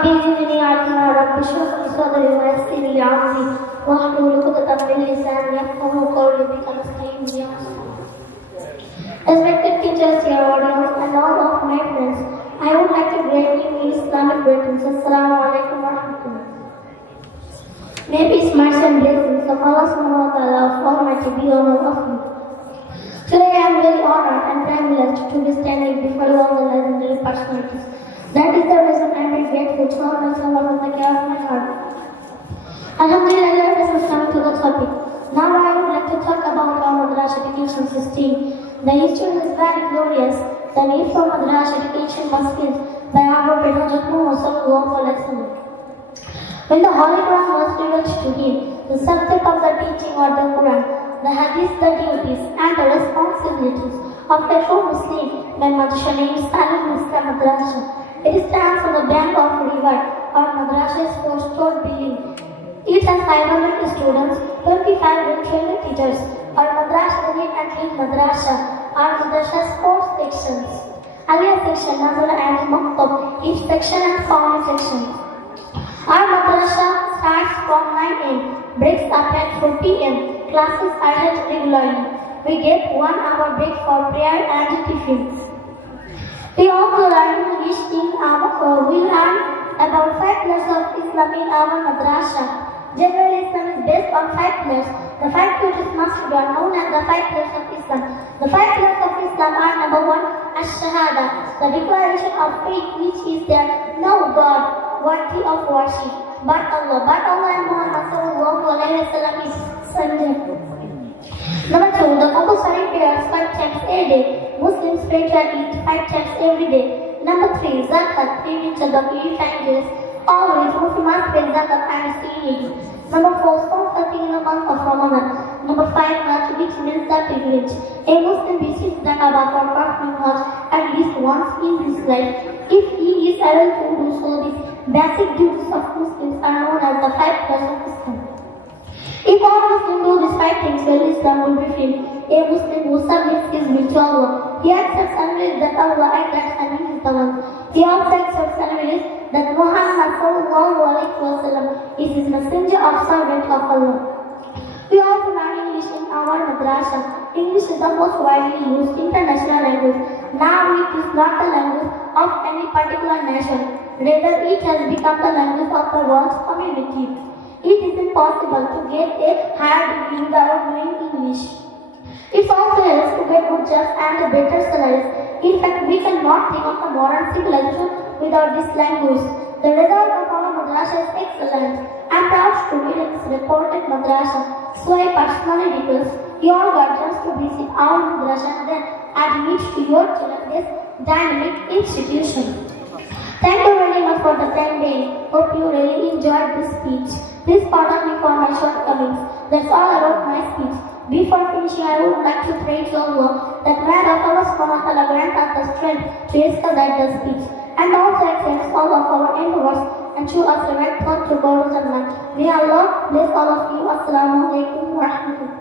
ربي زدني علما رب اشرح لي صدري ويسر لي امري واحلل عقدة من لساني يفقهوا قولي بك نستعين. Respected teachers, your audience, and all of my friends, I would like to greet you in Islamic greetings. Assalamu alaikum wa rahmatullah. May peace, mercy, and blessings of Allah subhanahu wa ta'ala of Almighty be on all of you. Today I am very honored and privileged to be standing before you all the legendary personalities. That is the reason I am very grateful to all my Allah with the care of my heart. Alhamdulillah, let us come to the topic. Now I would like to talk about our Madrasa education system. The history is very glorious. The need for Madrasa education was filled by our Prophet Muhsinul. When the Holy Quran was revealed to him, the subject of the teaching of the Quran, the hadith, the duties, and the responsibilities of a true Muslim, when Madrasa named Salim Muslim Madrasa. It stands on the bank of a river. Our Madrasa is for stored building. It has 500 students, 25 trained teachers. Our Madrasa and Hind Madrasa. Our Madrasa has 4 sections. Aliyah section, Nazala and Maktab, each section and following sections. Our Madrasa starts from 9 a.m., breaks up at 4 p.m. Classes are held regularly. We get 1 hour break for prayer and tiffins. We also learn English in we learn about 5 pillars of Islam in our Madrasa. General Islam is based on 5 pillars. The 5 pillars must be known as the 5 pillars of Islam. The 5 pillars of Islam are: number 1, Ash-Shahada, the declaration of faith, which is there no God worthy of worship but Allah and Muhammad sallallahu alaihi wasallam is Sunday. Number 2, the compulsory prayers 5 times a day. Muslims pray to eat 5 times every day. Number 3, Zakat, payment to the purifying days. Always Muslims pay Zakat and stealing. Number 4, stone cutting in the month of Ramadan. Number 5, Hajj, which means the pilgrimage. A Muslim visits the Kaaba for performing Hajj at least once in his life. If he is able to do so, these basic duties of Muslims are known as the 5 pillars of Islam. If all Muslims do these 5 things well, Islam will be free. A Muslim who submits his will to Allah, he accepts and believes that Allah accepts and he is the one. He also accepts and believes that Muhammad sallallahu alaihi wasallam is his messenger of servant of Allah. We also learn English in our Madrasa. English is the most widely used international language. Now it is not the language of any particular nation. Rather, it has become the language of the world's community. It is impossible to get a higher degree without knowing English. It also helps to get good jobs and better salaries. In fact, we cannot think of a modern civilization without this language. The result of our Madrasa is excellent. I am proud to be in this reported Madrasa. So I personally request your guardians to visit our Madrasa and then admit to your children this dynamic institution. Thank you very much for the time being. Hope you really enjoyed this speech. Please pardon me for my shortcomings. That's all about my speech. Before finishing, I would like to pray to Allah that may Allah subhanahu wa ta'ala grant us the strength to expedite the speech and also accept all of our endeavors and show us the right path to God. May Allah bless all of you. Assalamu alaikum wa rahmatullah.